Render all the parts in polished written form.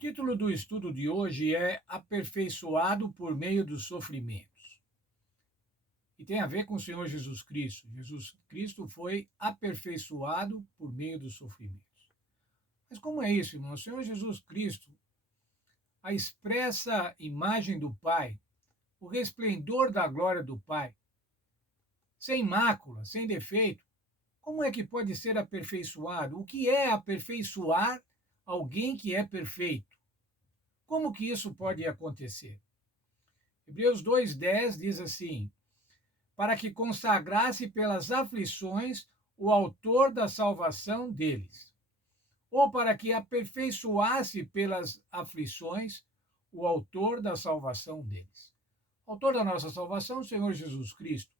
título do estudo de hoje é Aperfeiçoado por meio dos sofrimentos. E tem a ver com o Senhor Jesus Cristo. Jesus Cristo foi aperfeiçoado por meio dos sofrimentos. Mas como é isso, irmão? O Senhor Jesus Cristo, a expressa imagem do Pai, o resplendor da glória do Pai, sem mácula, sem defeito, como é que pode ser aperfeiçoado? O que é aperfeiçoar alguém que é perfeito? Como que isso pode acontecer? Hebreus 2:10 diz assim: para que consagrasse pelas aflições o autor da salvação deles, ou para que aperfeiçoasse pelas aflições o autor da salvação deles. O autor da nossa salvação, o Senhor Jesus Cristo,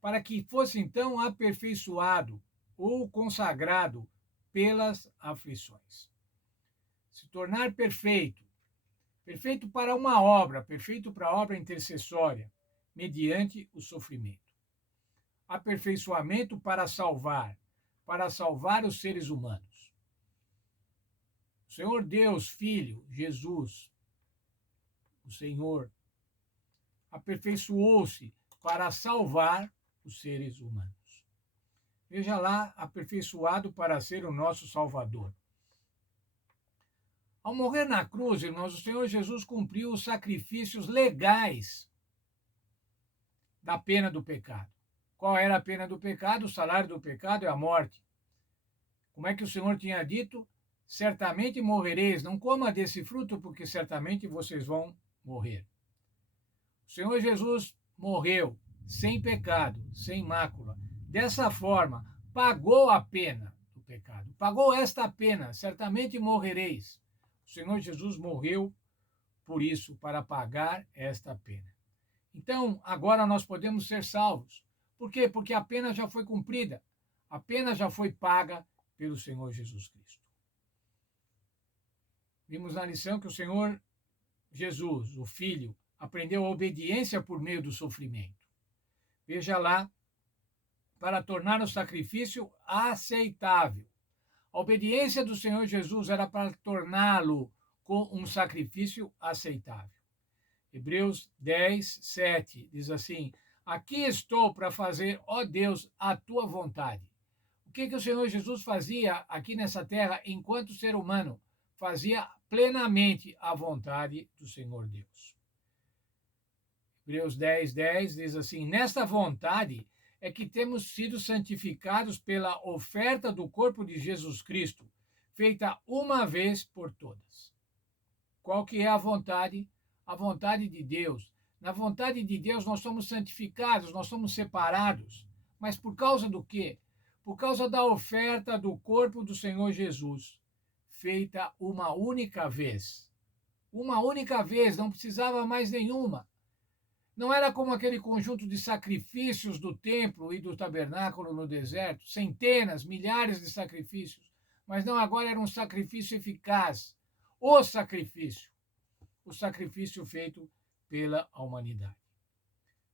para que fosse então aperfeiçoado ou consagrado pelas aflições. Se tornar perfeito, perfeito para uma obra, perfeito para a obra intercessória, mediante o sofrimento. Aperfeiçoamento para salvar os seres humanos. O Senhor Deus, Filho, Jesus, o Senhor, aperfeiçoou-se para salvar os seres humanos. Veja lá, aperfeiçoado para ser o nosso Salvador. Ao morrer na cruz, irmãos, o Senhor Jesus cumpriu os sacrifícios legais da pena do pecado. Qual era a pena do pecado? O salário do pecado é a morte. Como é que o Senhor tinha dito? Certamente morrereis, não coma desse fruto, porque certamente vocês vão morrer. O Senhor Jesus morreu sem pecado, sem mácula. Dessa forma, pagou a pena do pecado. Pagou esta pena, certamente morrereis. O Senhor Jesus morreu por isso, para pagar esta pena. Então, agora nós podemos ser salvos. Por quê? Porque a pena já foi cumprida. A pena já foi paga pelo Senhor Jesus Cristo. Vimos na lição que o Senhor Jesus, o Filho, aprendeu a obediência por meio do sofrimento. Veja lá, para tornar o sacrifício aceitável. A obediência do Senhor Jesus era para torná-lo com um sacrifício aceitável. Hebreus 10:7 diz assim: aqui estou para fazer, ó Deus, a tua vontade. O que o Senhor Jesus fazia aqui nessa terra enquanto ser humano? Fazia plenamente a vontade do Senhor Deus. Hebreus 10:10 diz assim: nesta vontade é que temos sido santificados pela oferta do corpo de Jesus Cristo, feita uma vez por todas. Qual que é a vontade? A vontade de Deus. Na vontade de Deus nós somos santificados, nós somos separados. Mas por causa do quê? Por causa da oferta do corpo do Senhor Jesus, feita uma única vez. Uma única vez, não precisava mais nenhuma. Não era como aquele conjunto de sacrifícios do templo e do tabernáculo no deserto, centenas, milhares de sacrifícios. Mas não, agora era um sacrifício eficaz. O sacrifício feito pela humanidade.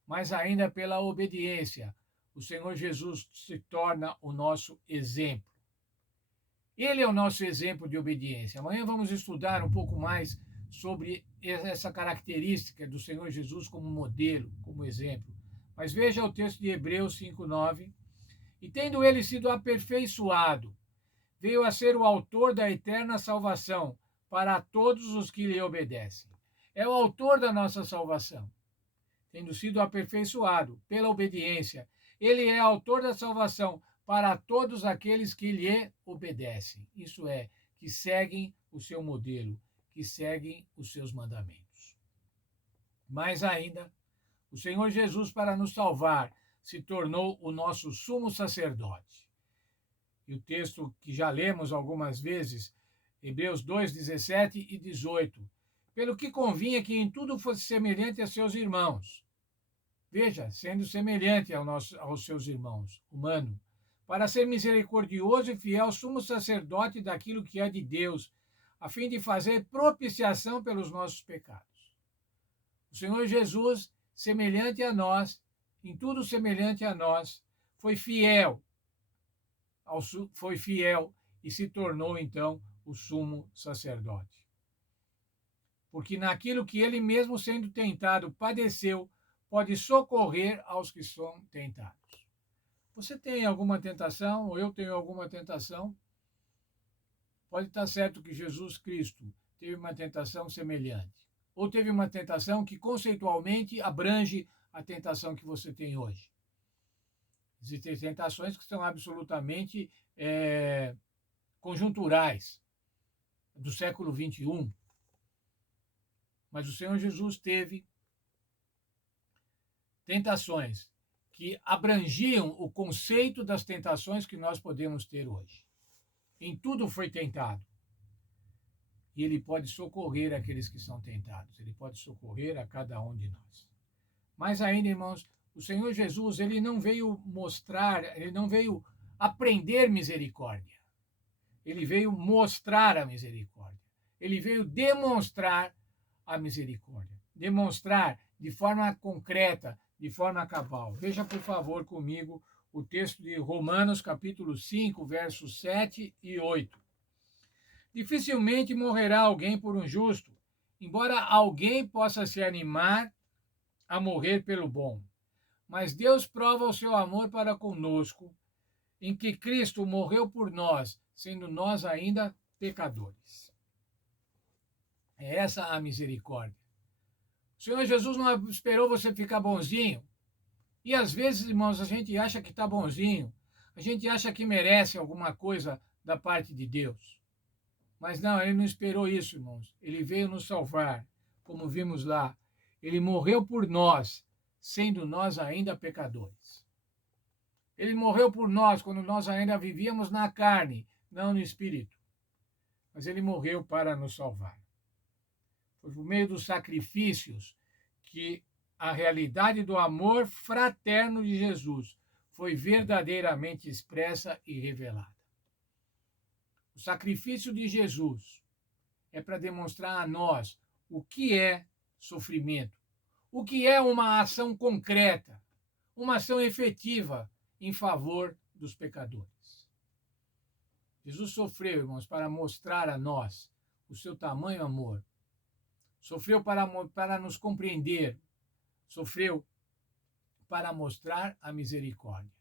Mas ainda pela obediência, o Senhor Jesus se torna o nosso exemplo. Ele é o nosso exemplo de obediência. Amanhã vamos estudar um pouco mais sobre essa característica do Senhor Jesus como modelo, como exemplo. Mas veja o texto de Hebreus 5:9. E tendo ele sido aperfeiçoado, veio a ser o autor da eterna salvação para todos os que lhe obedecem. É o autor da nossa salvação. Tendo sido aperfeiçoado pela obediência, ele é autor da salvação para todos aqueles que lhe obedecem. Isso é, que seguem o seu modelo, que seguem os seus mandamentos. Mais ainda, o Senhor Jesus, para nos salvar, se tornou o nosso sumo sacerdote. E o texto que já lemos algumas vezes, Hebreus 2:17 e 18. Pelo que convinha que em tudo fosse semelhante a seus irmãos. Veja, sendo semelhante aos seus irmãos, humano, para ser misericordioso e fiel sumo sacerdote daquilo que é de Deus, a fim de fazer propiciação pelos nossos pecados. O Senhor Jesus, semelhante a nós, em tudo semelhante a nós, foi fiel e se tornou então o sumo sacerdote. porque naquilo que ele mesmo sendo tentado padeceu, pode socorrer aos que são tentados. Você tem alguma tentação, ou eu tenho alguma tentação? Pode estar certo que Jesus Cristo teve uma tentação semelhante, ou teve uma tentação que conceitualmente abrange a tentação que você tem hoje. Existem tentações que são absolutamente conjunturais, do século XXI. Mas o Senhor Jesus teve tentações que abrangiam o conceito das tentações que nós podemos ter hoje. Em tudo foi tentado. E ele pode socorrer aqueles que são tentados. Ele pode socorrer a cada um de nós. Mas ainda, irmãos, o Senhor Jesus, ele não veio mostrar, ele não veio aprender misericórdia. Ele veio mostrar a misericórdia. Ele veio demonstrar a misericórdia. Demonstrar de forma concreta, de forma cabal. Veja, por favor, comigo o texto de Romanos, capítulo 5, versos 7 e 8. Dificilmente morrerá alguém por um justo, embora alguém possa se animar a morrer pelo bom. Mas Deus prova o seu amor para conosco, em que Cristo morreu por nós, sendo nós ainda pecadores. É essa a misericórdia. O Senhor Jesus não esperou você ficar bonzinho. E às vezes, irmãos, a gente acha que está bonzinho, a gente acha que merece alguma coisa da parte de Deus. Mas não, ele não esperou isso, irmãos. Ele veio nos salvar, como vimos lá. Ele morreu por nós, sendo nós ainda pecadores. Ele morreu por nós quando nós ainda vivíamos na carne, não no espírito. Mas ele morreu para nos salvar. Foi por meio dos sacrifícios que a realidade do amor fraterno de Jesus foi verdadeiramente expressa e revelada. O sacrifício de Jesus é para demonstrar a nós o que é sofrimento, o que é uma ação concreta, uma ação efetiva em favor dos pecadores. Jesus sofreu, irmãos, para mostrar a nós o seu tamanho amor. Sofreu para nos compreender. Sofreu para mostrar a misericórdia.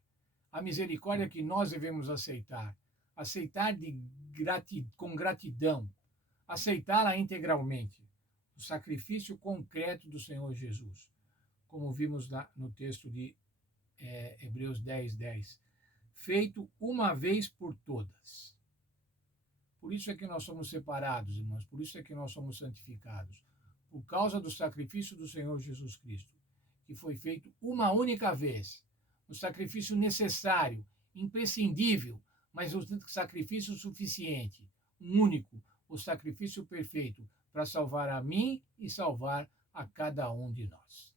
A misericórdia que nós devemos aceitar. Aceitar com gratidão. Aceitá-la integralmente. O sacrifício concreto do Senhor Jesus. Como vimos no texto de Hebreus 10, 10. Feito uma vez por todas. Por isso é que nós somos separados, irmãos. Por isso é que nós somos santificados. Por causa do sacrifício do Senhor Jesus Cristo, que foi feito uma única vez. O sacrifício necessário, imprescindível, mas o sacrifício suficiente, único, o sacrifício perfeito para salvar a mim e salvar a cada um de nós.